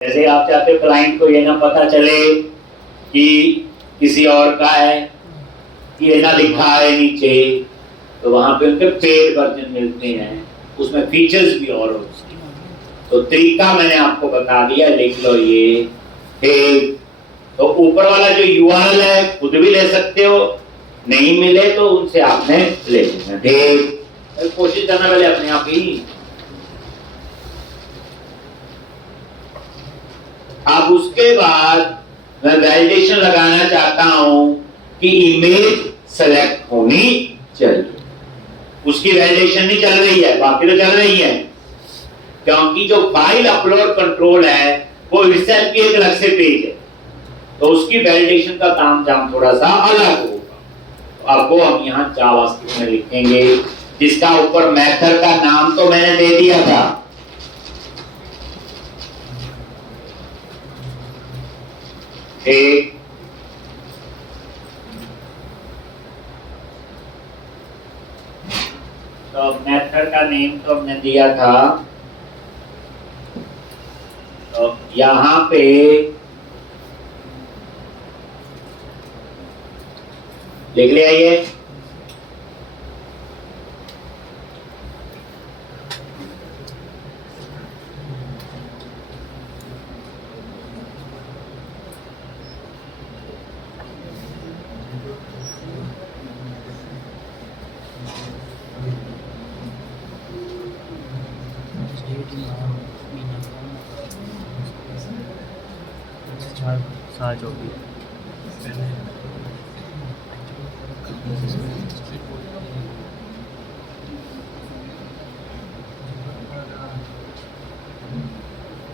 जैसे आप चाहते हो क्लाइंट को ये ना पता चले कि किसी और का है, ये ना लिखा है नीचे, तो वहां पे उनके पेड वर्जन मिलते हैं, उसमें फीचर्स भी और होते हैं। तो तरीका मैंने आपको बता दिया, लिख लो ये। ठीक, तो ऊपर वाला जो यूआरएल है खुद भी ले सकते हो, नहीं मिले तो उनसे आपने ले लेना। ठीक, कोशिश करना पहले अपने आप ही। अब उसके बाद मैं वैलिडेशन लगाना चाहता हूं कि इमेज सेलेक्ट होनी चाहिए। उसकी वैलिडेशन नहीं चल रही है, बाकी तो चल रही है, क्योंकि जो फाइल अपलोड कंट्रोल है वो itself की एक अलग से पेज है, तो उसकी वैलिडेशन का काम जाम थोड़ा सा अलग होगा। अब वो हम यहाँ जावास्क्रिप्ट में लिखेंगे, जिसका ऊपर मेथड का नाम तो मैंने दे दिया था। ठीक, तो मेथड का नेम तो हमने दिया था, तो यहां पे लिख लिया ये।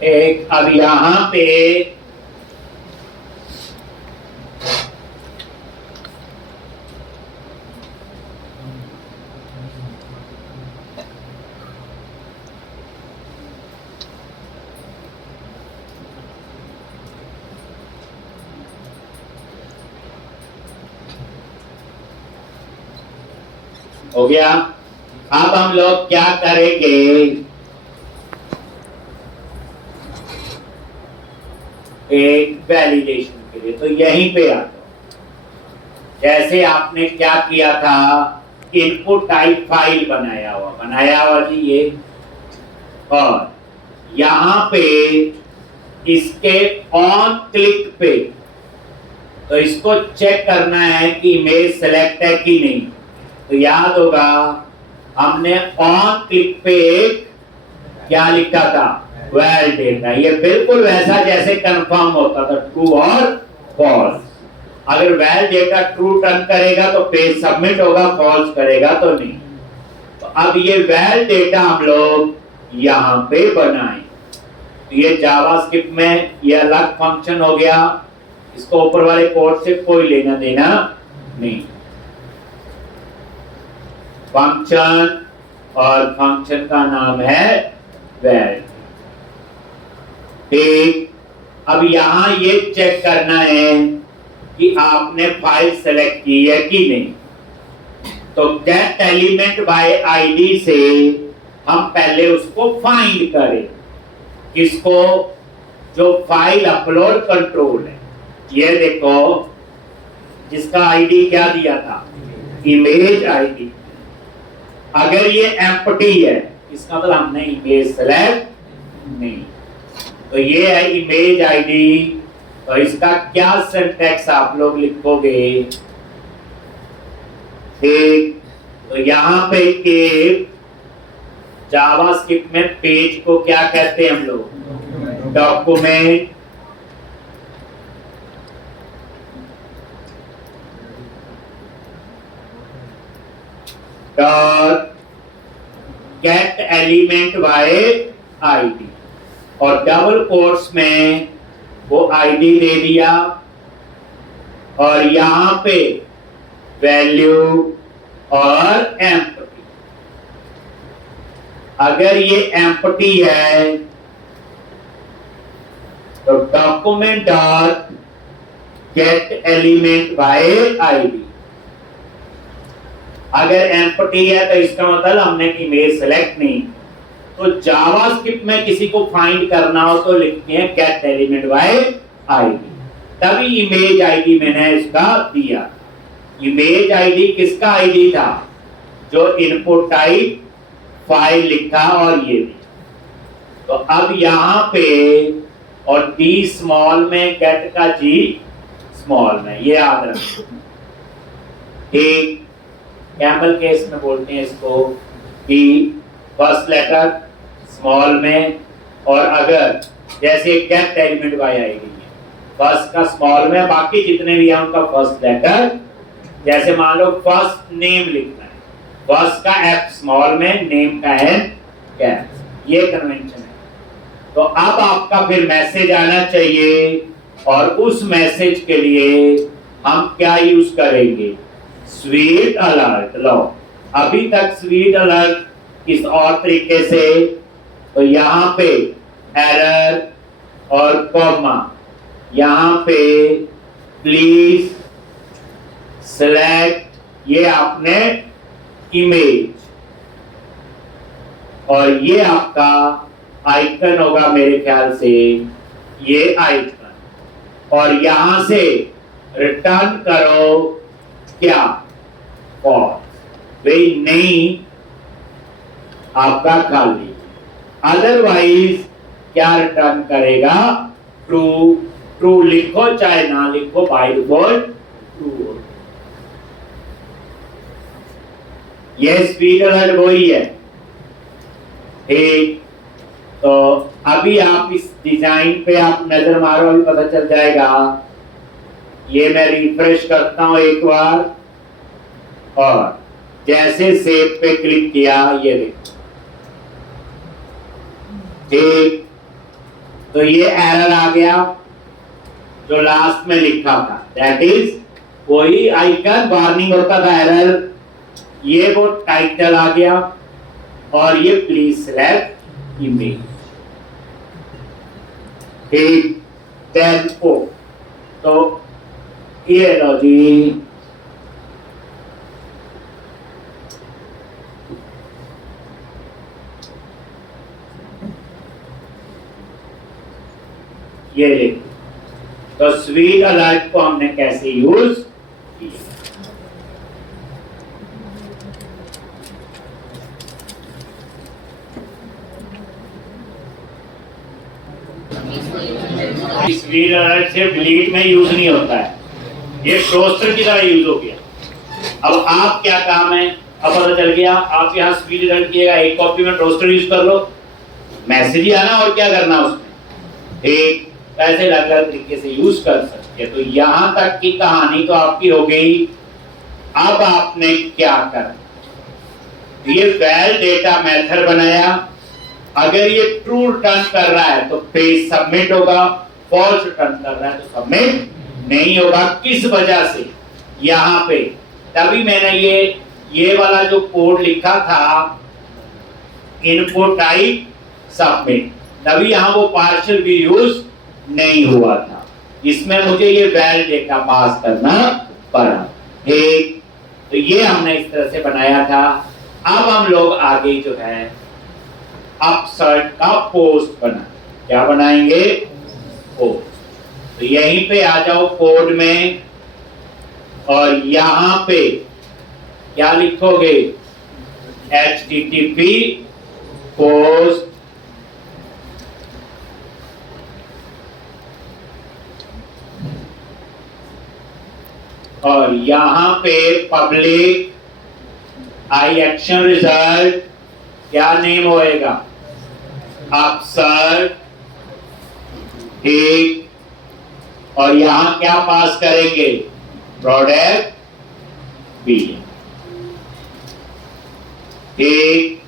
एक अब यहां पे हो गया। अब हम लोग क्या करेंगे, एक वैलिडेशन के लिए तो यहीं पे आ जाओ। जैसे आपने क्या किया था, इनपुट टाइप फाइल बनाया हुआ जी ये, और यहां पे इसके ऑन क्लिक पे तो इसको चेक करना है कि इमेज सेलेक्ट है कि नहीं। तो याद होगा हमने ऑन क्लिक पे क्या लिखा था, वैल डेटा। ये बिल्कुल वैसा जैसे कंफर्म होता था, ट्रू और फॉल्स। अगर वैल डेटा ट्रू टर्न करेगा तो पेज सबमिट होगा, फॉल्स करेगा तो नहीं। तो अब ये वैल डेटा हम लोग यहां पे बनाएं। तो ये जावास्क्रिप्ट में ये अलग फंक्शन हो गया, इसको ऊपर वाले कोड से कोई लेना देना नहीं। फंक्शन, और फंक्शन का नाम है वैल। ठीक, अब यहां ये चेक करना है कि आपने फाइल सेलेक्ट की है कि नहीं। तो गेट एलिमेंट बाय आईडी से हम पहले उसको फाइंड करें, किसको, जो फाइल अपलोड कंट्रोल है। ये देखो जिसका आईडी क्या दिया था, इमेज आईडी। अगर ये एम्प्टी है इसका मतलब हमने इमेज सेलेक्ट नहीं। तो ये है इमेज आईडी, तो इसका क्या सिंटैक्स आप लोग लिखोगे। ठीक, तो यहां पे एक जावास्क्रिप्ट में पेज को क्या कहते हैं हम लोग, document dot gate element by ID, और डबल कोट्स में वो आईडी दे दिया, और यहां पे वैल्यू और एम्प्टी। अगर ये एम्प्टी है तो document dot gate element by ID. अगर एम्प्टी है तो इसका मतलब हमने इमेज सेलेक्ट नहीं। तो जावास्क्रिप्ट में किसी को फाइंड करना हो तो लिखते हैं गेट एलिमेंट बाय आईडी, तभी इमेज आईडी मैंने इसका दिया। इमेज आईडी किसका आईडी था? जो इनपुट टाइप फाइल लिखा और ये भी। तो अब यहां पे और डी स्मॉल में गेट का जी स्मॉल में, ये याद रखो। ठीक, कैमल केस में बोलते हैं इसको कि फर्स्ट लेटर स्मॉल में, और अगर जैसे गेट एलिमेंट बाय आईडी है फर्स्ट का स्मॉल में, बाकी जितने भी हैं उनका फर्स्ट लेटर, जैसे मान लो फर्स्ट नेम लिखना है, फर्स्ट का एफ स्मॉल में, नेम का एन कैप, ये कन्वेंशन है। तो अब आपका फिर मैसेज आना चाहिए, और उस मैसेज के लिए हम क्या यूज करेंगे? Sweet alert. लो, अभी तक स्वीट अलर्ट किस और तरीके से, तो यहां पे एरर और कॉमा, यहां पे प्लीज सेलेक्ट, ये आपने इमेज, और ये आपका आइकन होगा मेरे ख्याल से, ये आइकन, और यहां से रिटर्न करो क्या? फॉल्स। भाई नहीं, आपका खाली। अदरवाइज क्या रिटर्न करेगा? ट्रू। ट्रू लिखो चाहे ना लिखो, बाय डिफॉल्ट ट्रू। ये स्पीड अलर्ट वही है। ठीक, तो अभी आप इस डिजाइन पे आप नजर मारो, अभी पता चल जाएगा। ये मैं रिफ्रेश करता हूं एक बार, और जैसे सेव पे क्लिक किया, ये देखो। ठीक, तो ये एरर आ गया जो लास्ट में लिखा था, दैट इज वही आइकन वार्निंग होता था एरर, ये वो टाइटल आ गया, और ये प्लीज सिलेक्ट इमेज। ठीक, देन ओ, तो ये लो जी, ये देखो। तो स्वीट अलर्ट को हमने कैसे यूज किया? स्वीट अलर्ट सिर्फ डिलीट में यूज नहीं होता है, ये टोस्टर की तरह यूज हो गया। अब आप क्या काम है, अब पता चल गया, आप यहाँ स्वीट अलर्ट किएगा, एक कॉपी में टोस्टर यूज कर लो, मैसेज ही आना, और क्या करना उसमें। एक ऐसे अलग अलग तरीके से यूज कर सकते हैं। तो यहां तक की कहानी तो आपकी हो गई। अब आपने क्या करना? ये वैल डेटा मेथड बनाया, अगर ये ट्रू रिटर्न कर रहा है तो पेज सबमिट होगा, फॉल्स रिटर्न कर रहा है तो सबमिट नहीं होगा। किस वजह से? यहां पे तभी मैंने ये वाला जो कोड लिखा था, इनपुट टाइप सबमिट, तभी यहां वो पार्शियल भी यूज नहीं हुआ था। इसमें मुझे ये वैल डेटा पास करना पड़ा। ठीक, तो ये हमने इस तरह से बनाया था। अब हम लोग आगे जो है अपसर्ट का पोस्ट बना, क्या बनाएंगे? पोस्ट। तो यहीं पे आ जाओ कोड में, और यहां पे क्या लिखोगे? HTTP पोस्ट, और यहां पे पब्लिक आई एक्शन रिजल्ट, क्या नेम होएगा? अपसर्ट। ठीक, और यहां क्या पास करेंगे? Product B. ठीक,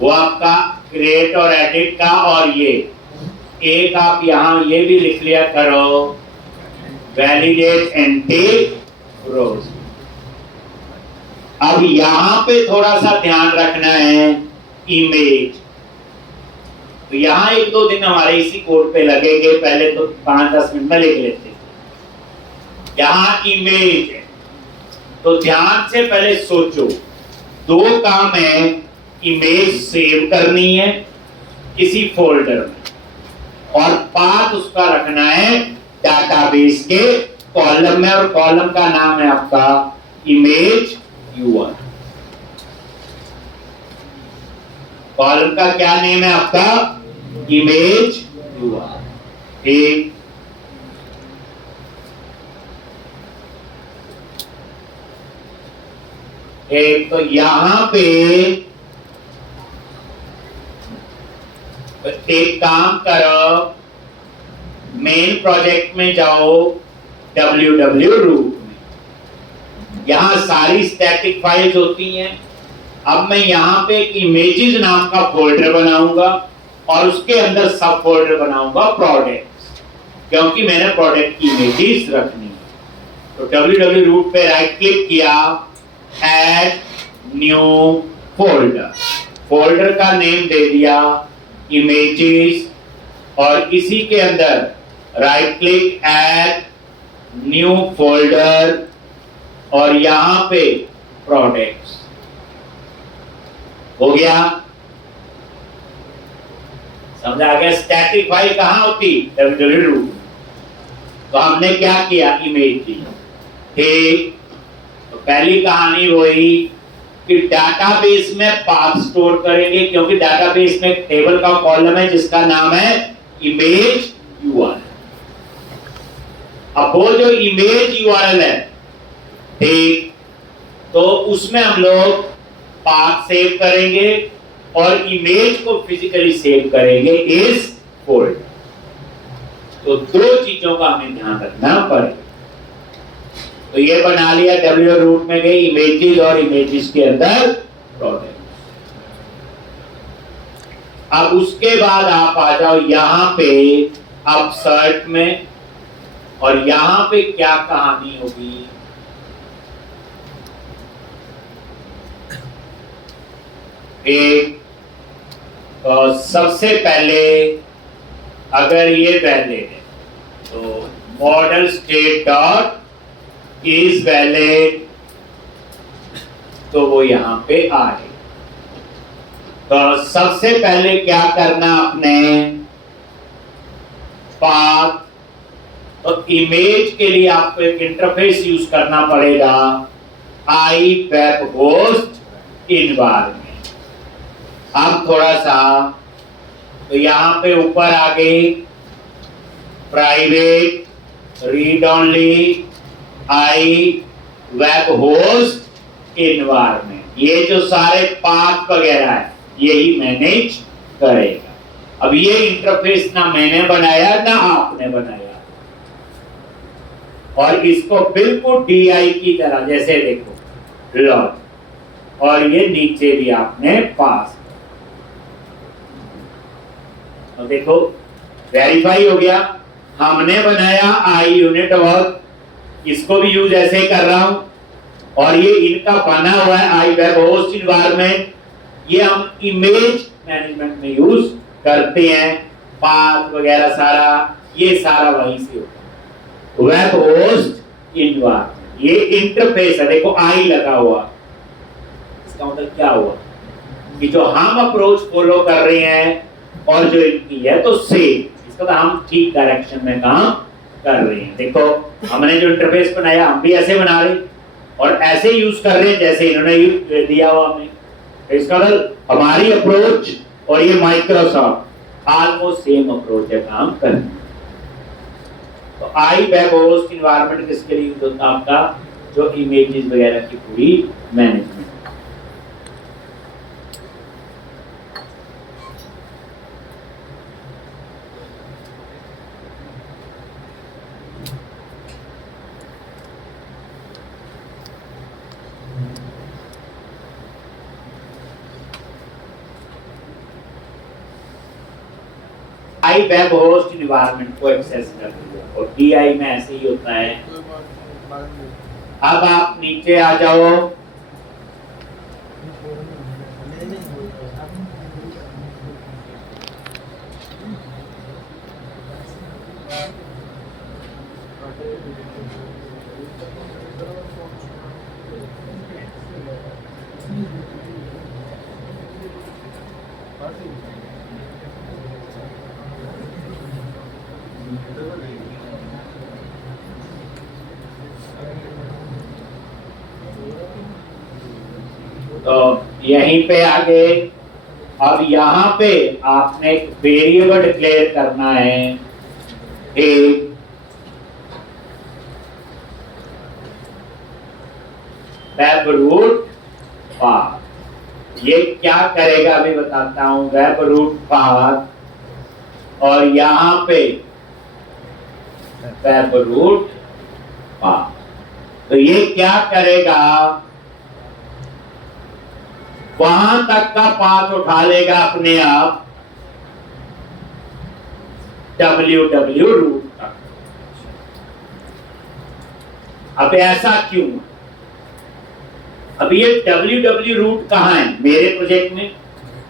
वो आपका क्रिएट और एडिट का, और ये एक आप यहां ये भी लिख लिया करो, वैलिडेट एंटी रोज। अब यहां पे थोड़ा सा ध्यान रखना है, इमेज। तो यहां 1-2 दिन हमारे इसी कोड पे लगेंगे, पहले तो 5-10 मिनट में लिख लेते हैं। यहां इमेज है, तो ध्यान से पहले सोचो, 2 काम है। इमेज सेव करनी है किसी फोल्डर में और पाथ उसका रखना है डाटाबेस के कॉलम में, और कॉलम का नाम है आपका इमेज यूआर। कॉलम का क्या नेम है आपका? Image U R. ठीक, एक तो यहां पे एक काम करो, मेन प्रोजेक्ट में जाओ, www रूट में, यहां सारी स्टैटिक फाइल्स होती हैं। अब मैं यहां पे इमेजेस नाम का फोल्डर बनाऊंगा और उसके अंदर सब फोल्डर बनाऊंगा प्रोडक्ट्स, क्योंकि मैंने प्रोडक्ट की इमेजेस रखनी है। तो www रूट पे राइट क्लिक किया, ऐड न्यू फोल्डर, फोल्डर का नेम दे दिया इमेजेस, और इसी के अंदर right click, add new folder, और यहां पे प्रोडक्ट्स हो गया। समझ आ गया? स्टैटिक फाइल कहां होती? www root. तो हमने क्या किया? इमेज दी। ठीक, तो पहली कहानी वही कि डाटाबेस में पाथ स्टोर करेंगे, क्योंकि डाटाबेस में एक टेबल का कॉलम है जिसका नाम है इमेज यूआरएल। अब वो जो इमेज यूआरएल है, ठीक, तो उसमें हम लोग पाथ सेव करेंगे और इमेज को फिजिकली सेव करेंगे इस फोल्डर। तो दो चीजों का हमें ध्यान रखना पड़ेगा। तो ये बना लिया, www रूट में गई इमेजेस और इमेजेस के अंदर प्रोडक्ट। अब उसके बाद आप आ जाओ यहां पे अब सर्च में, और यहां पे क्या कहानी होगी? एक सबसे पहले अगर ये वैलिड है तो model state dot is valid, तो वो यहां पे आए। तो सबसे पहले क्या करना आपने? पाथ, तो इमेज के लिए आपको एक इंटरफेस यूज करना पड़ेगा, आई वेब होस्ट इन्वायरमेंट। अब थोड़ा सा तो यहां पे ऊपर आ गई private read only I web host environment. ये जो सारे पाथ वगैरह है यही मैनेज करेगा। अब ये इंटरफेस ना मैंने बनाया ना आपने बनाया, और इसको बिल्कुल DI की तरह, जैसे देखो लॉग, और ये नीचे भी आपने पास, और देखो वेरीफाई हो गया। हमने बनाया आई यूनिट वर्क, इसको भी यूज ऐसे ही कर रहा हूं, और ये इनका बना हुआ है आई वेब होस्ट इन्वायरमेंट, ये हम इमेज मैनेजमेंट में यूज करते हैं। पाथ वगैरह सारा ये सारा वहीं से होता है, वेब होस्ट इन्वायरमेंट। ये इंटरफेस है, देखो आई लगा हुआ, इसका मतलब क्या हुआ कि जो हम अप्रोच फॉलो कर रहे हैं और जो इनकी है तो सेम, इसका तो हम ठीक डायरेक्शन में काम कर रहे हैं। देखो हमने जो इंटरफेस बनाया हम भी ऐसे बना रहे और ऐसे यूज कर रहे हैं जैसे इन्होंने दिया हुआ हमें। इसका मतलब हमारी अप्रोच और ये माइक्रोसॉफ्ट ऑलमोस्ट सेम अप्रोच है काम करने। तो आई वेब होस्ट इन्वायरमेंट किसके लिए यूज होता है? आपका जो इमेजेस वगैरह की पूरी मैनेजमेंट। आई वेब होस्ट इन्वायरमेंट को एक्सेस कर लिया, और DI में ऐसे ही होता है। अब आप नीचे आ जाओ, तो यहीं पे आगे अब यहाँ पे आपने एक वेरिएबल डिक्लेयर करना है एक वेब रूट पाथ। ये क्या करेगा अभी बताता हूं। वेब रूट पाथ और यहां पे वेब रूट पाथ। तो ये क्या करेगा, वहां तक का पाथ उठा लेगा अपने आप www रूट तक। अब ऐसा क्यों? अब ये www रूट कहां है मेरे प्रोजेक्ट में?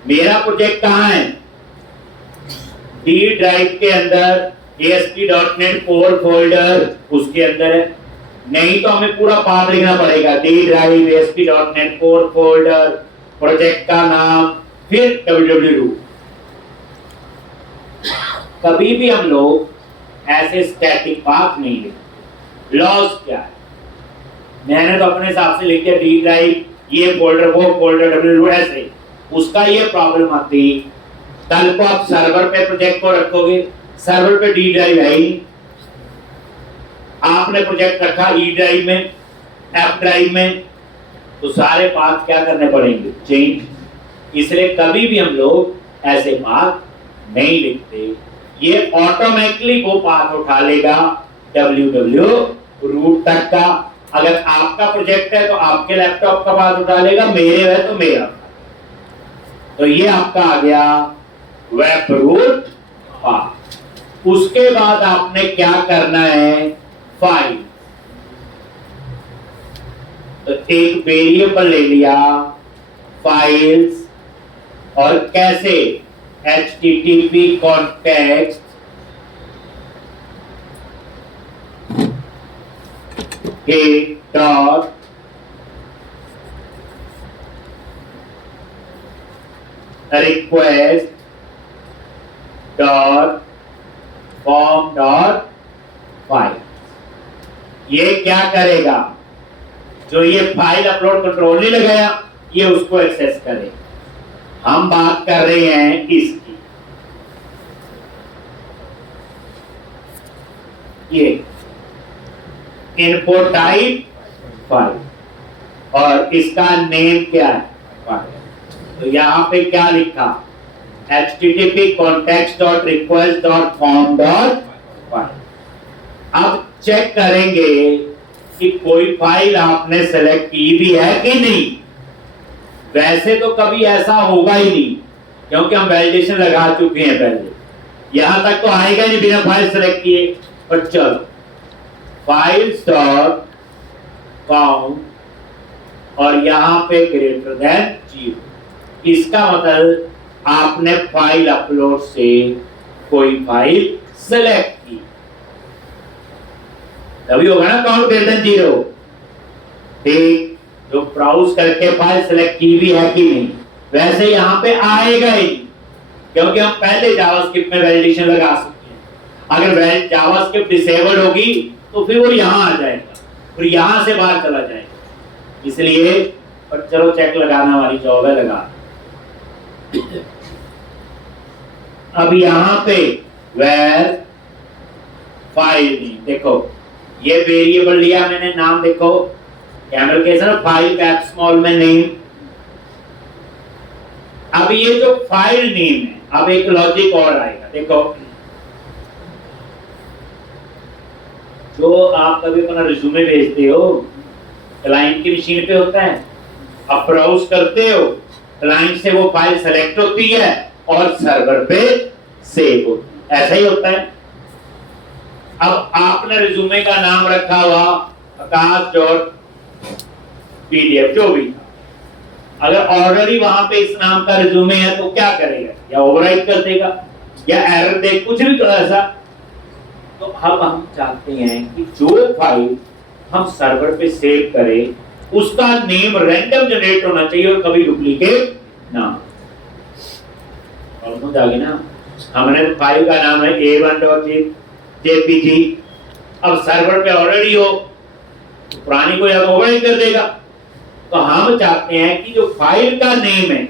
मेरा प्रोजेक्ट कहां है? डी ड्राइव के अंदर ASP.NET कोर फोल्डर उसके अंदर है। नहीं तो हमें पूरा पाथ लिखना पड़ेगा, D drive ASP.NET core folder, project का नाम, फिर www रूट। कभी भी हम लोग ऐसे स्टैटिक पाथ नहीं लिखते। लॉस क्या है? मैंने तो अपने हिसाब से लिख दिया डी ड्राइव, ये फोल्डर वो फोल्डर www ऐसे। उसका ये प्रॉब्लम आती, कल को आप सर्वर पे प्रोजेक्ट को रखोगे, सर्वर पे डी ड्राइव है ही, आपने प्रोजेक्ट रखा ई ड्राइव में, एफ ड्राइव में, तो सारे पाथ क्या करने पड़ेंगे? चेंज। इसलिए कभी भी हम लोग ऐसे पाथ नहीं लिखते। ये ऑटोमेटिकली वो पाथ उठा लेगा www रूट तक का। अगर आपका प्रोजेक्ट है तो आपके लैपटॉप का पाथ उठा लेगा, मेरे है तो मेरा। तो ये आपका आ गया वेब रूट पाथ। उसके बाद आपने क्या करना है? फाइल। तो एक वेरिएबल ले लिया फाइल्स, और कैसे? http context dot request dot form dot file। ये क्या करेगा? जो ये फाइल अपलोड कंट्रोल नहीं लगाया, ये उसको एक्सेस करे। हम बात कर रहे हैं इसकी, ये इनपुट टाइप फाइल, और इसका नेम क्या है? फाइल। तो यहां पे क्या लिखा? http context dot request dot form dot file। अब चेक करेंगे कि कोई फाइल आपने सेलेक्ट की भी है कि नहीं। वैसे तो कभी ऐसा होगा ही नहीं, क्योंकि हम वैलिडेशन लगा चुके हैं पहले। यहां तक तो आएगा नहीं बिना फाइल सेलेक्ट किए। पर चलो, फाइल्स डॉट काउंट और यहां पे ग्रेटर देन 0। इसका मतलब आपने फाइल अपलोड से कोई फाइल सेलेक्ट की, तभी होगा ना काउंट ग्रेटर देन 0। ठीक, जो ब्राउज करके फाइल सेलेक्ट की भी है कि नहीं, वैसे यहाँ पे आएगा ही, क्योंकि हम पहले जावास्क्रिप्ट में वैलिडेशन लगा सकते हैं। अगर जावास्क्रिप्ट डिसेबल होगी तो फिर वो यहाँ आ जाएगा, फिर यहाँ से बाहर चला जाएगा। इसलिए पर चलो चेक लगाना वाली जॉब है, लगा। अब यहाँ पे वेर फाइल नेम, देखो ये वेरिएबल लिया मैंने, नाम देखो कैमल के सर फाइल कैप स्मॉल में नेम। अब ये जो फाइल नेम है, अब एक लॉजिक और आएगा। देखो, जो आप कभी अपना रिज्यूमे भेजते हो, क्लाइंट की मशीन पे होता है, आप ब्राउज करते हो, क्लाइंट से वो फाइल सेलेक्ट होती है और सर्वर पे सेव होती है, ऐसा ही होता है। अब आपने रिज्यूमे का नाम रखा हुआ आकाश डॉट PDF जो भी, अगर ऑलरेडी वहां पे इस नाम का रिज्यूमे है तो क्या करेगा? या ओवरराइट कर देगा या एरर दे, कुछ भी तो ऐसा। तो अब हम चाहते हैं कि जो फाइल हम सर्वर पे सेव करें उसका नेम रैंडम जनरेट होना चाहिए और कभी डुप्लीकेट ना। समझ आ गई ना। हमने फाइल का नाम है a1.jpg। अब सर्वर पे ऑलरेडी हो तो पुरानी को या तो ओवरराइट कर देगा। तो हम चाहते हैं कि जो फाइल का नेम है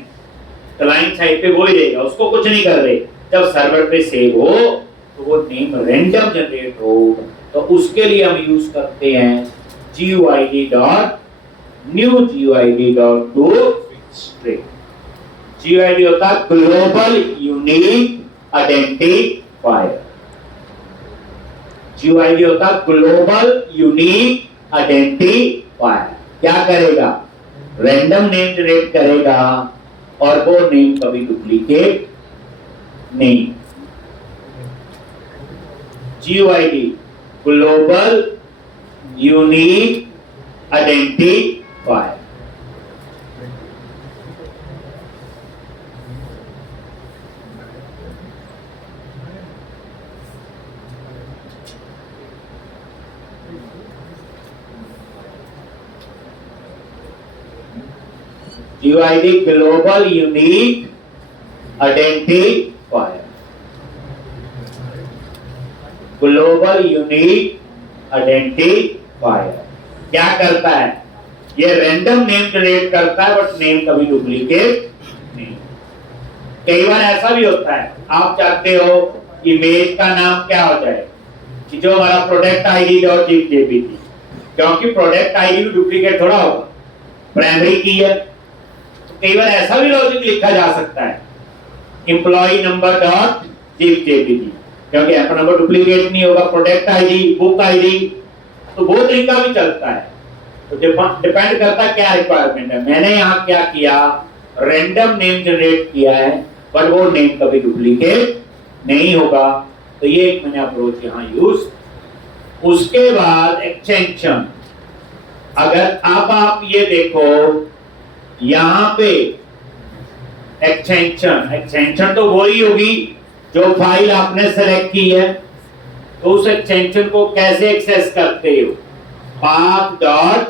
क्लाइंट साइड पे वो ही रहेगा, उसको कुछ नहीं कर रहे। जब सर्वर पे सेव हो तो वो नेम रैंडम जनरेट हो, तो उसके लिए हम यूज करते हैं GUID.new GUID.toString। GUID होता है ग्लोबल यूनिक आइडेंटिफायर। GUID होता है ग्लोबल यूनिक आइडेंटिफायर। क्या करेगा? रैंडम नेम जनरेट करेगा और वो नेम कभी डुप्लीकेट नहीं। GUID global unique identifier. GUID global unique identifier. Global unique identifier क्या करता है? ये रैंडम नेम जनरेट करता है बट नेम कभी डुप्लीकेट नहीं। कई बार ऐसा भी होता है, आप चाहते हो इमेज का नाम क्या हो जाए कि जो हमारा प्रोडक्ट id.jpg, क्योंकि प्रोडक्ट आईडी भी डुप्लीकेट थोड़ा होगा, प्राइमरी की है। कई बार ऐसा भी लॉजिक लिखा जा सकता है एम्प्लॉय नंबर डॉट jpg, क्योंकि एम्प्लॉय नंबर डुप्लीकेट नहीं होगा, प्रोडक्ट आईडी, बुक आईडी, तो वो तरीका भी चलता है। तो डिपेंड करता है क्या रिक्वायरमेंट है। मैंने यहाँ क्या किया, रैंडम नेम जनरेट किया है बट वो नेम कभी डुप्लीकेट नहीं होगा। तो ये एक मैंने अप्रोच यहाँ यूज। उसके बाद एक्सटेंशन, अगर अब आप ये देखो यहाँ पे एक्सटेंशन तो वही होगी जो फाइल आपने सेलेक्ट की है। तो उस एक्सटेंशन को कैसे एक्सेस करते हो? path डॉट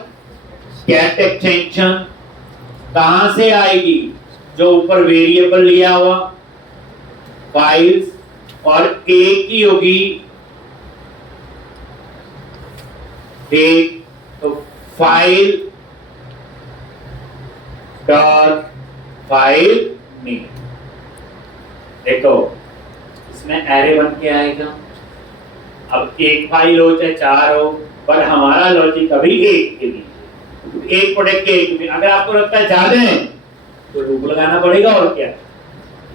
गेट एक्सटेंशन कहां से आएगी? जो ऊपर वेरिएबल लिया हुआ फाइल्स, और एक ही होगी एक, तो फाइल डॉट फाइल नेम। देखो इसमें एरे बन के आएगा। अब एक फाइल हो चाहे चार हो, पर हमारा लॉजिक अभी एक के लिए, एक प्रोडक्ट के एक में। अगर आपको लगता है ज्यादा है तो लूप लगाना पड़ेगा, और क्या।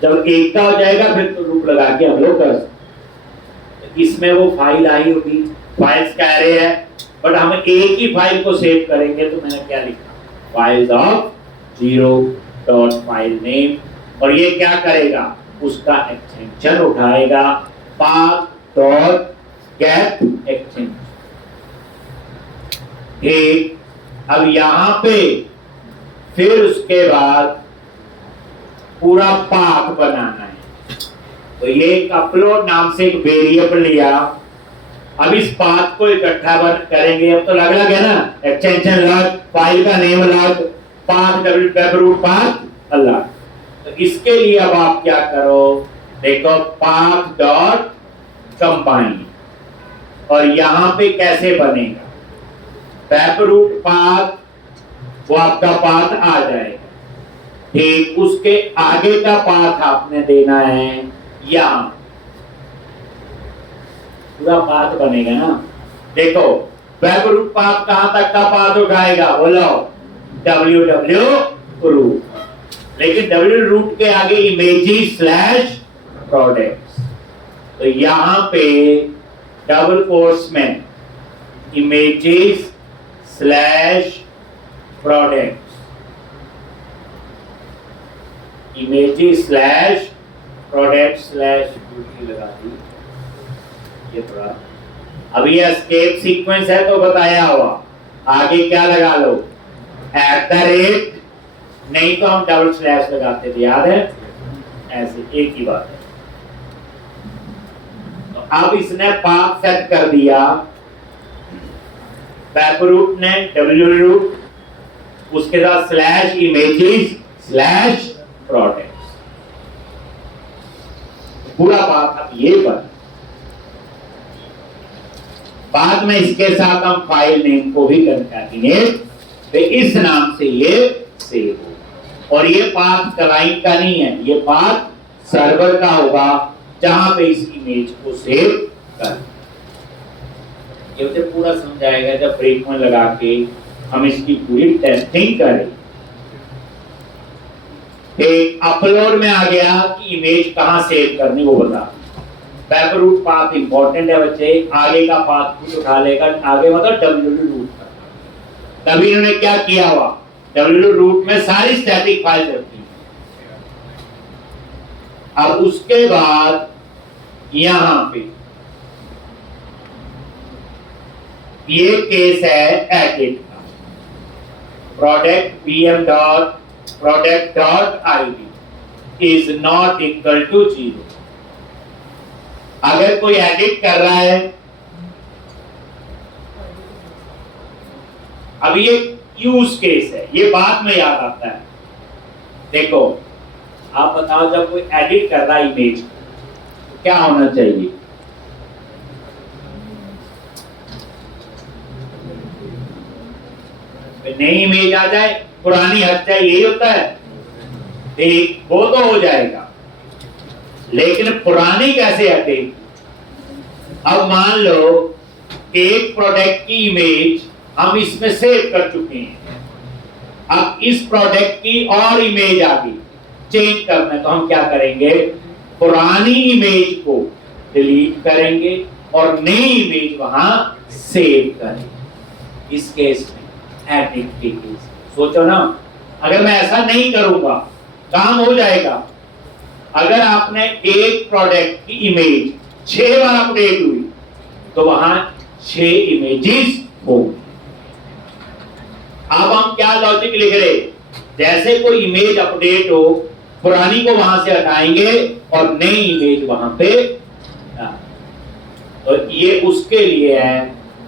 जब एक का हो जाएगा फिर तो लूप लगा के हम लोग कर सकते। इसमें वो फाइल आई होगी, फाइल्स का एरे है, बट हम एक ही फाइल को सेव करेंगे। तो मैंने क्या लिखा, फाइल्स ऑफ 0.file name, और ये क्या करेगा, उसका एक्सटेंशन उठाएगा path डॉट गेट एक्सटेंशन। ठीक, अब यहां पे फिर उसके बाद पूरा पाथ बनाना है। तो ये एक अपलोड नाम से एक वेरिएबल लिया। अब इस पाथ को इकट्ठा करेंगे। अब तो अलग अलग है ना, एक्सटेंशन अलग, फाइल का नेम अलग, पाथ वेब रूट पाथ अलग। तो इसके लिए अब आप क्या करो, देखो पाथ डॉट कंबाइन, और यहां पे कैसे बनेगा वेब रूट पाथ, वो आपका पाथ आ जाएगा। ठीक, उसके आगे का पाथ आपने देना है यहां, पूरा पाथ बनेगा ना। देखो वेब रूट पाथ कहां तक का पाथ उठाएगा, बोलो www रूट, लेकिन www रूट के आगे इमेजेस स्लैश प्रोडक्ट्स। तो यहां पे डबल कोट्स में images slash products, images slash product slash beauty लगा दी। ये थोड़ा अब ये एस्केप सीक्वेंस है तो बताया हुआ, आगे क्या लगा लो, @ नहीं तो हम डबल स्लैश लगाते थे, याद है, ऐसे एक ही बात है। तो अब इसने पाथ सेट कर दिया, वेब रूट ने www रूट, उसके साथ स्लैश इमेजेस स्लैश प्रोडक्ट्स। पूरा पाथ अब ये बन, बाद में इसके साथ हम फाइल नेम को भी कंकैटिनेट, तो इस नाम से ये सेव हो। और ये पाथ क्लाइंट का नहीं है, ये पाथ सर्वर का होगा जहां पे इस इमेज को सेव कर। ये उसे पूरा समझाएगा जब ब्रेक में लगा के हम इसकी पूरी टेस्टिंग करें। एक अपलोड में आ गया कि इमेज कहां सेव करनी वो बता। वेब रूट पाथ इंपॉर्टेंट है बच्चे, आगे का पाथ कुछ उठा लेगा, आगे मतलब डब्ल्यूडब्ल्यू रूट का। तभी इन्होंने क्या किया हुआ, डब्ल्यूडब्ल्यू रूट में सारी स्टैटिक फाइल होती है। अब उसके बाद यहां पे ये केस है एडिट का, product pm dot product dot id is not equal to 0। अगर कोई एडिट कर रहा है, अब ये यूज केस है, ये बाद में याद आता है। देखो आप बताओ, जब कोई एडिट कर रहा है इमेज तो क्या होना चाहिए? नई इमेज आ जाए, पुरानी हट जाए, यही होता है। एक वो तो हो जाएगा, लेकिन पुरानी कैसे हटे? अब मान लो एक प्रोडक्ट की इमेज हम इसमें सेव कर चुके हैं, अब इस प्रोडक्ट की और इमेज आ गई, चेंज करना है, तो हम क्या करेंगे? पुरानी इमेज को डिलीट करेंगे और नई इमेज वहां सेव करेंगे। इस केस में एडिट के केस सोचो ना, अगर मैं ऐसा नहीं करूंगा काम हो जाएगा। अगर आपने एक प्रोडक्ट की इमेज 6 बार अपडेट हुई तो वहां 6 इमेजेस होंगी। अब हम क्या लॉजिक लिख रहे, जैसे कोई इमेज अपडेट हो, पुरानी को वहां से हटाएंगे और नई इमेज वहां पे, तो ये उसके लिए है।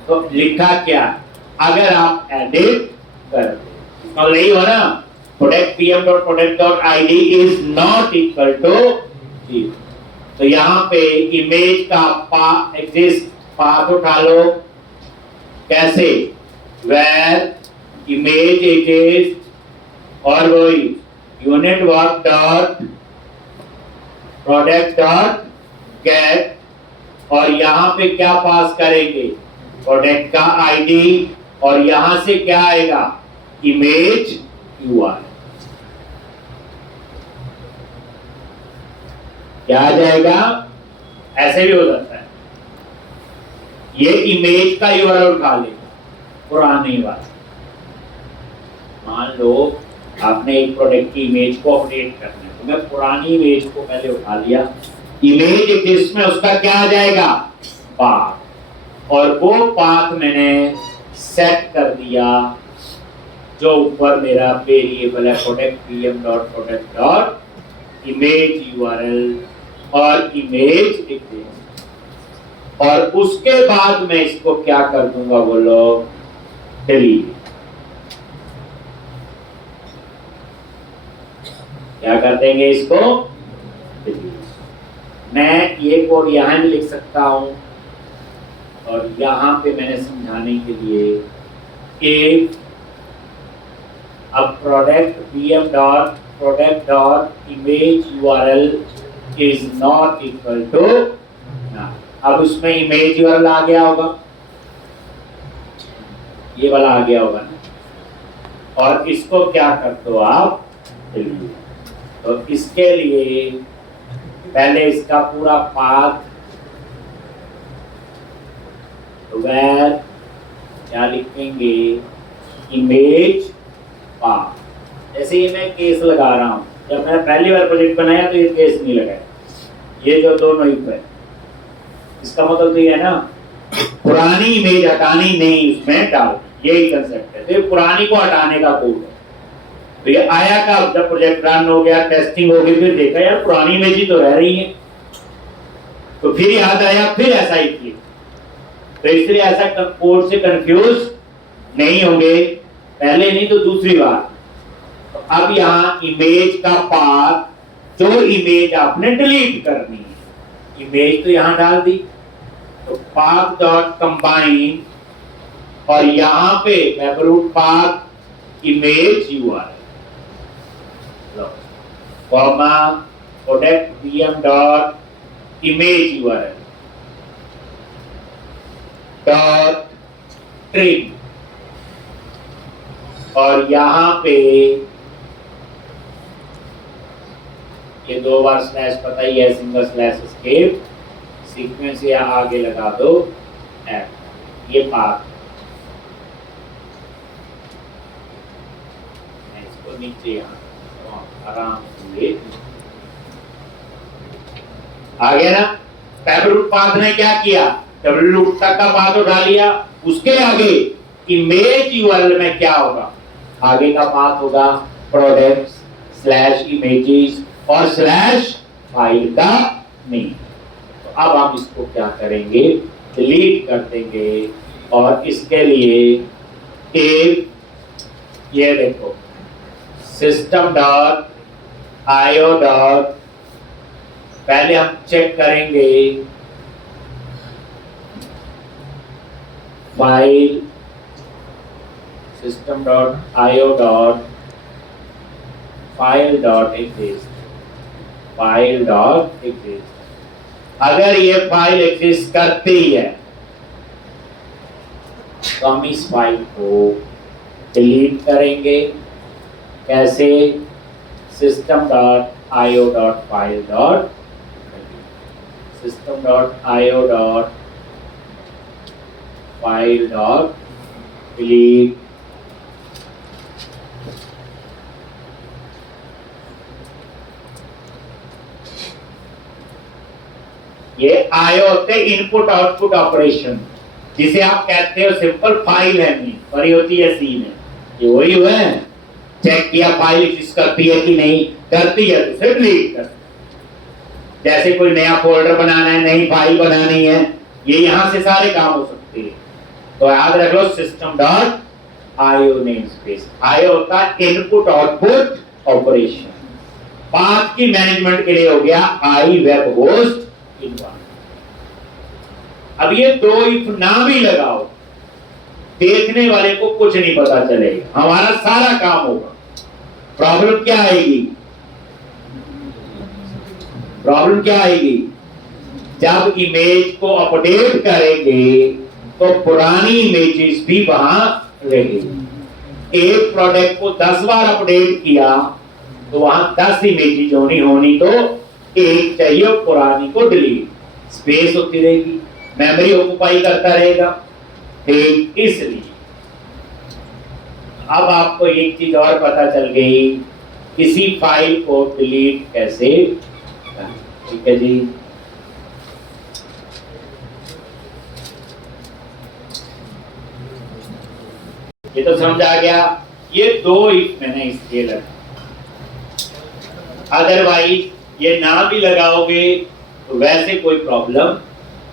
तो लिखा क्या, अगर आप एडिट कर तो नहीं हो ना, product pm dot product dot id is not equal to 0। तो यहाँ पे इमेज का एग्जिस्ट पाथ उठा लो, कैसे? वेर इमेज एग्जिस्ट और वही unit work dot product dot gate, और यहाँ पे क्या पास करेंगे? प्रोडक्ट का आईडी, और यहां से क्या आएगा? Image URL। क्या आ जाएगा? ऐसे भी हो सकता है, ये इमेज का URL उठा लेगा पुरानी वाला। मान लो आपने एक प्रोडक्ट की इमेज को अपडेट करना है, तो मैं पुरानी इमेज को पहले उठा लिया, इमेज जिसमें उसका क्या आ जाएगा? पाथ, और वो पाथ मैंने सेट कर दिया जो ऊपर मेरा वेरिएबल है, product pm dot product dot image URL और इमेज एग्जिस्ट। और उसके बाद मैं इसको क्या कर दूंगा, बोलो? डिलीट। क्या कर देंगे इसको? डिलीट। मैं ये कोड यहां भी लिख सकता हूं, और यहां पे मैंने समझाने के लिए एक, अब product pm dot product dot image URL is not equal to, अब उसमें इमेज URL आ गया होगा, ये वाला आ गया होगा ना, और इसको क्या कर दो आप? तो इसके लिए पहले इसका पूरा पाथ, वेर क्या लिखेंगे? Image path. जैसे ये मैं केस लगा रहा हूं, जब मैंने पहली बार प्रोजेक्ट बनाया तो ये केस नहीं लगाया, ये जो दोनों ही पे, इसका मतलब तो ये है ना, पुरानी इमेज हटानी नहीं, उसमें डाल, यही कंसेप्ट है। तो ये पुरानी को हटाने का कोड है। तो ये आया कब? जब प्रोजेक्ट रन हो गया, टेस्टिंग हो गई, फिर देखा यार पुरानी इमेज ही तो रह रही है, तो फिर याद आया, फिर ऐसा ही किया। तो इसलिए ऐसा कोड से कंफ्यूज नहीं होंगे, पहले नहीं तो दूसरी बार। तो अब यहाँ इमेज का पाथ, जो इमेज आपने डिलीट करनी है, इमेज तो यहां डाल दी, तो पाथ डॉट कंबाइन और यहां पे map root path image URL comma product vm dot image URL dot trim और यहां पे ये 2 बार स्लैश पता ही है, सिंगल स्लैश एस्केप सीक्वेंस या आगे लगा दो एफ, ये पाथ इसको नीचे यहाँ आराम से आ गया ना। पैबरूट पाथ ने क्या किया, डब्ल्यू तक का पाथ उठा लिया, उसके आगे इमेज यूआरएल में क्या होगा, आगे का पाथ होगा प्रोडक्ट्स स्लैश इमेजेस और स्लैश फाइल का नेम। तो अब हम इसको क्या करेंगे, डिलीट कर देंगे और इसके लिए एक ये देखो सिस्टम डॉट आईओ डॉट, पहले हम चेक करेंगे file system dot IO dot file dot exist, file dot exist. अगर ये फाइल एग्जिस्ट करती है तो हम इस फाइल को डिलीट करेंगे। कैसे, system dot IO dot file dot system dot IO dot file dot delete ये आईओ होते इनपुट आउटपुट ऑपरेशन, जिसे आप कहते हो सिंपल फाइल हैंडलिंग, पर ये होती है सी में, ये वही हुआ है। चेक किया फाइल एग्जिस्ट करती है कि नहीं, करती है तो उसे डिलीट कर। जैसे कोई नया फोल्डर बनाना है, नई फाइल बनानी है, ये यहां से सारे काम हो सकते हैं। तो याद रख लो system dot IO namespace, IO होता है इनपुट आउटपुट ऑपरेशन। पाथ की मैनेजमेंट के लिए हो गया आई वेब होस्ट इनवाइट। अब ये दो इफ ना भी लगाओ, देखने वाले को कुछ नहीं पता चलेगा, हमारा सारा काम होगा। प्रॉब्लम क्या आएगी, प्रॉब्लम क्या आएगी, जब इमेज को अपडेट करेंगे तो पुरानी इमेजेस भी वहां रहेगी। एक प्रोडक्ट को 10 बार अपडेट किया तो वहां 10 इमेजेस होनी तो एक चाहिए, पुरानी को डिलीट, स्पेस होती रहेगी, मेमोरी ऑक्युपाई करता रहेगा। ठीक, इसलिए अब आपको एक चीज और पता चल गई, किसी फाइल को डिलीट कैसे करना। ठीक है जी, ये तो समझ आ गया। ये दो इफ मैंने इसलिए लगा, अदरवाइज ये ना भी लगाओगे तो वैसे कोई प्रॉब्लम,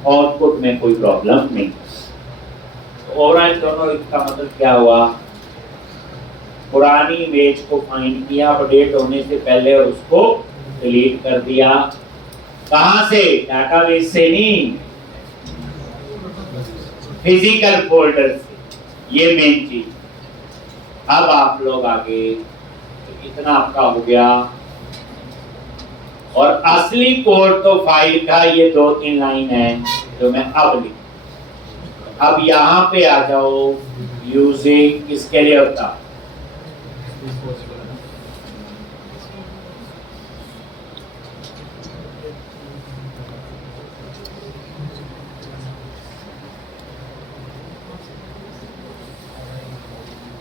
आउटपुट में कोई प्रॉब्लम नहीं। तो ओवरऑल दोनों इसका मतलब क्या हुआ, पुरानी इमेज को फाइंड किया अपडेट होने से पहले और उसको डिलीट कर दिया। कहां से, डाटाबेस से नहीं, फिजिकल फोल्डर से, ये मेन चीज। अब आप लोग आगे, तो इतना आपका हो गया। और असली कोड तो फाइल का ये 2-3 लाइन है जो मैं अब लिख। अब यहां पे आ जाओ, यूजिंग किसके लिए होता,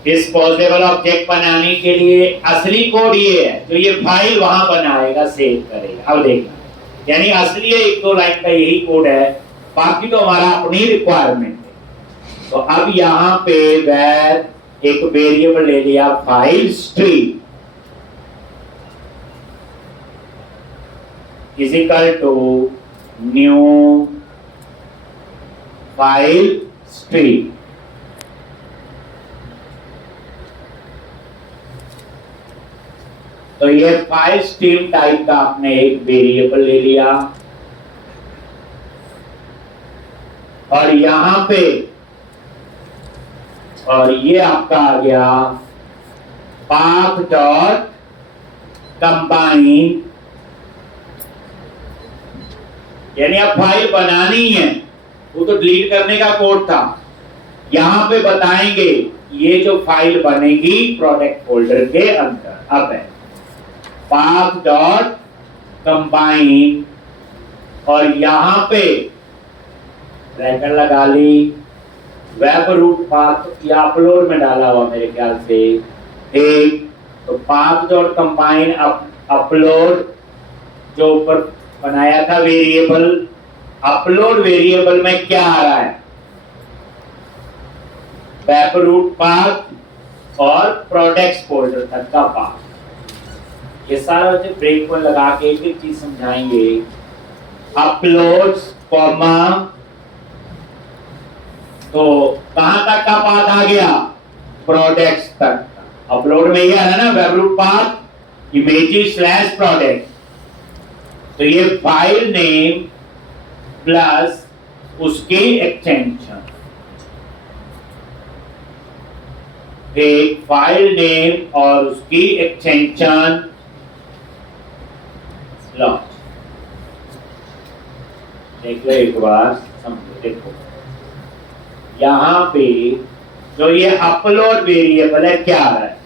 डिस्पोजेबल ऑब्जेक्ट बनाने के लिए असली कोड ये है, जो ये फाइल वहां बनाएगा, सेव करेगा। अब देखना, यानी असली 1-2 लाइन का यही कोड है, बाकी तो हमारा अपनी रिक्वायरमेंट है। तो अब यहाँ पे वैर एक वेरिएबल ले लिया file stream is equal to new file stream. तो ये फाइल स्ट्रीम टाइप का आपने एक वेरिएबल ले लिया। और यहां पे, और ये आपका आ गया पाथ डॉट कंबाइन, यानी अब फाइल बनानी है, वो तो डिलीट करने का कोड था। यहां पे बताएंगे ये जो फाइल बनेगी प्रोडक्ट फोल्डर के अंदर। अब है पाथ डॉट कंबाइन, और यहां पे ब्रैकेट लगा ली, वेब रूट पाथ या अपलोड में डाला हुआ मेरे ख्याल से। एक तो पाथ डॉट कंबाइन अपलोड, जो ऊपर बनाया था वेरिएबल, अपलोड वेरिएबल में क्या आ रहा है, वेब रूट पाथ और प्रोडक्ट्स फोल्डर तक का पाथ। ये सारा जो ब्रेक में लगा के एक एक चीज समझाएंगे। अपलोड्स कॉमा, तो कहां तक का पाथ आ गया, प्रोडक्ट्स तक। अपलोड में ये है ना web root path images slash product, तो ये फाइल नेम प्लस उसकी एक्सटेंशन, एक फाइल नेम और उसकी एक्सटेंशन लॉन्च। देख लो एक बार, समझो। देखो यहां पे जो ये अपलोड वेरिएबल है क्या है,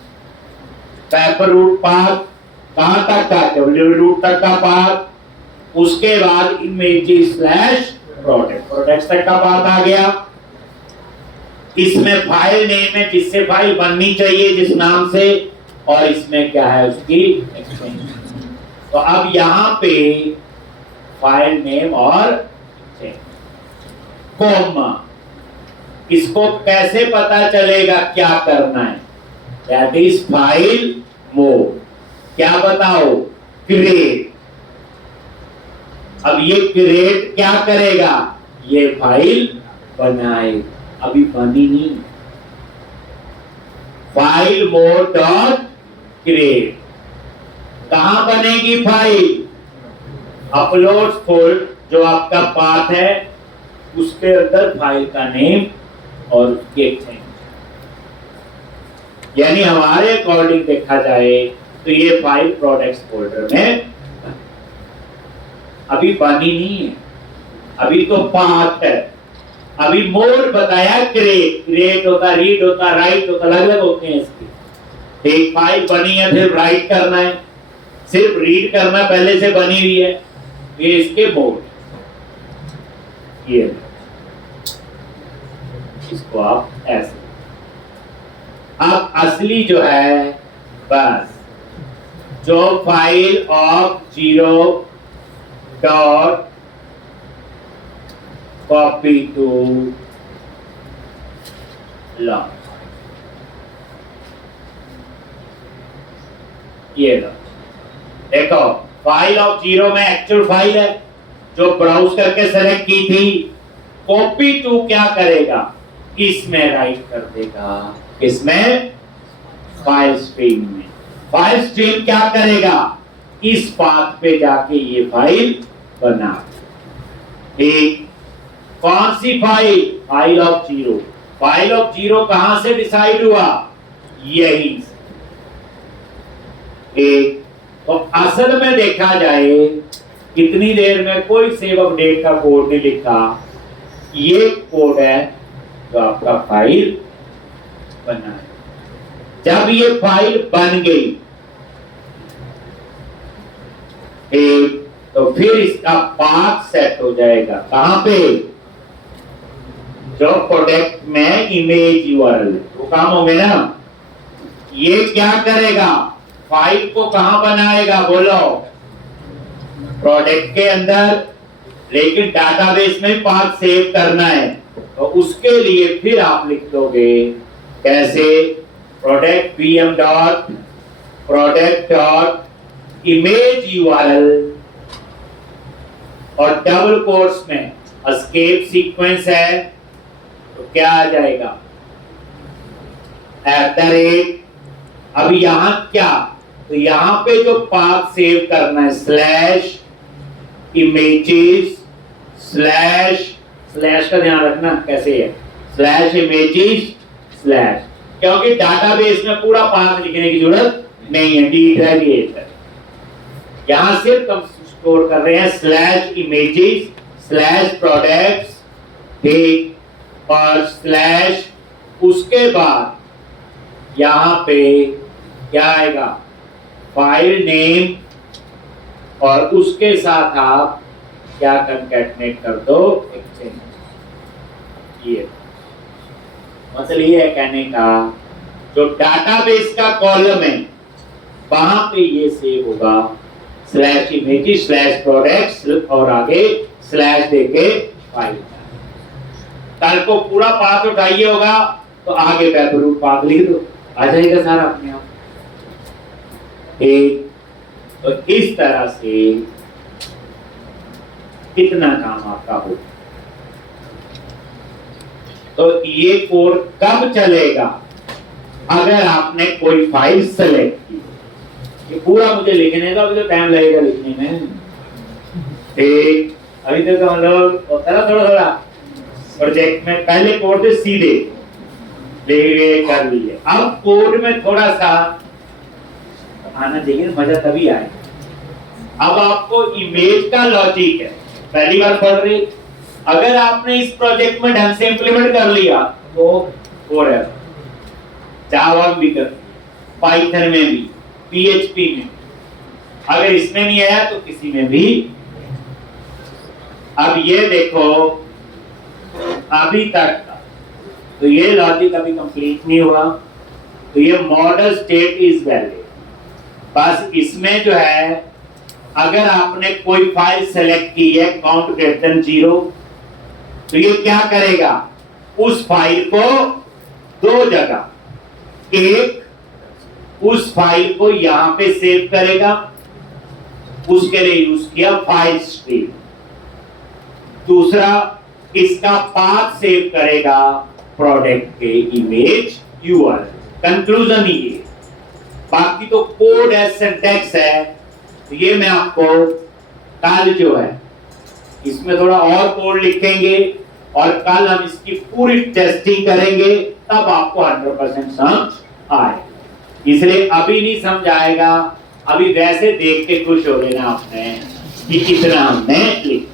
वेब रूट पाथ कहां तक का, डब्ल्यू रूट तक का पाथ, उसके बाद इमेजेस स्लैश प्रोडक्ट, प्रोडक्ट्स तक का पाथ आ गया। इसमें फाइल नेम है जिससे फाइल बननी चाहिए जिस नाम से, और इसमें क्या है उसकी एक्सटेंशन। तो अब यहां पे फाइल नेम और कॉमा, इसको कैसे पता चलेगा क्या करना है, दैट इज फाइल मोड। क्या बताओ, क्रिएट। अब ये क्रिएट क्या करेगा, ये फाइल बनाए, अभी बनी नहीं। फाइल मोड डॉट क्रिएट, कहां बनेगी फाइल, अपलोड फोल्डर जो आपका पाथ है उसके अंदर फाइल का नेम और उसकी एक्सटेंशन। यानी हमारे अकॉर्डिंग देखा जाए तो ये फाइल प्रोडक्ट्स फोल्डर में अभी बनी नहीं है, अभी तो पाथ है। अभी मोड बताया क्रिएट, क्रिएट होता, रीड होता, राइट होता, अलग अलग होते हैं इसके। एक फाइल बनी है फिर राइट करना है, सिर्फ रीड करना पहले से बनी हुई है, ये इसके मोड। ये इसको आप ऐसे, अब असली जो है बस जो file of 0 dot copy to launch, ये लो देखो फाइल ऑफ 0 में एक्चुअल फाइल है जो ब्राउज करके सेलेक्ट की थी। कॉपी टू क्या करेगा, इसमें राइट कर देगा, इसमें फाइल स्ट्रीम में। फाइल स्ट्रीम क्या करेगा, इस पाथ पे जाके ये फाइल बना। ठीक, कौन सी file, file of 0। File of 0 कहां से डिसाइड हुआ, यही से। एक तो असल में देखा जाए कितनी देर में कोई सेव अपडेट का कोड नहीं लिखा, ये कोड है जो आपका फाइल बना है। जब ये फाइल बन गई एक, तो फिर इसका पाथ सेट हो जाएगा कहां पे, जो प्रोडक्ट में इमेज यूआरएल, वो काम हो गए ना। ये क्या करेगा, फाइल को कहां बनाएगा बोलो, प्रोडक्ट के अंदर, लेकिन डाटाबेस में पाथ सेव करना है, तो उसके लिए फिर आप लिख दोगे कैसे, product pm dot product dot image URL, और डबल कोट्स में एस्केप सीक्वेंस है तो क्या आ जाएगा, @ अब यहां क्या, तो यहां पे जो पाथ सेव करना है स्लैश इमेजेस स्लैश स्लैश का ध्यान रखना कैसे है, स्लैश इमेजेस स्लैश, क्योंकि डाटाबेस में पूरा पाथ लिखने की जरूरत नहीं है, डिलीट है। यहां सिर्फ हम स्टोर कर रहे हैं स्लैश इमेजेस स्लैश प्रोडक्ट्स ठीक, और स्लैश उसके बाद यहां पे क्या आएगा, फाइल नेम, और उसके साथ आप क्या कंकैटनेट कर दो, एक्सचेंज। ये मतलब ये है कहने का, जो डाटाबेस का कॉलम है वहां पे ये सेव होगा स्लैश इमेजेस स्लैश प्रोडक्ट्स, और आगे स्लैश देके फाइल। कल को पूरा पाथ उठाइए होगा तो आगे वेब रूट पाथ लिख दो, आ जाएगा सारा अपने आप। एक तो इस तरह से कितना काम आपका हो। तो ये कोड कब चलेगा, अगर आपने कोई फाइल सेलेक्ट की। ये पूरा मुझे लिखने का अभी तो टाइम लगेगा लिखने में, ठीक। अभी तक तो हम लोग होता ना थोड़ा थोड़ा प्रोजेक्ट में पहले कोड से सीधे ले कर लिए, अब कोड में थोड़ा सा आना चाहिए, मजा तभी आए। अब आपको इमेज का लॉजिक है, पहली बार पढ़ रहे, अगर आपने इस प्रोजेक्ट में ढंग से इंप्लीमेंट कर लिया तो हो रहा है, जावा में भी कर, पाइथन में भी, पीएचपी में, अगर इसमें नहीं आया तो किसी में भी। अब ये देखो अभी तक तो ये लॉजिक अभी कंप्लीट नहीं हुआ, तो ये मॉडल स्टेट इज वैलिड। बस इसमें जो है, अगर आपने कोई फाइल सेलेक्ट की है काउंट ग्रेटर देन 0, तो ये क्या करेगा, उस फाइल को दो जगह, एक उस फाइल को यहां पे सेव करेगा, उसके लिए यूज किया फाइल स्ट्रीम, दूसरा इसका पाथ सेव करेगा प्रोडक्ट के इमेज यूआरएल। कंक्लूजन ही है, बाकी तो कोड है, सिंटैक्स है, तो ये मैं आपको कल जो है इसमें थोड़ा और कोड लिखेंगे और कल हम इसकी पूरी टेस्टिंग करेंगे, तब आपको 100% समझ आए। इसलिए अभी नहीं समझ आएगा, अभी वैसे देख के खुश हो लेना आपने कि कितना हमने लिखा।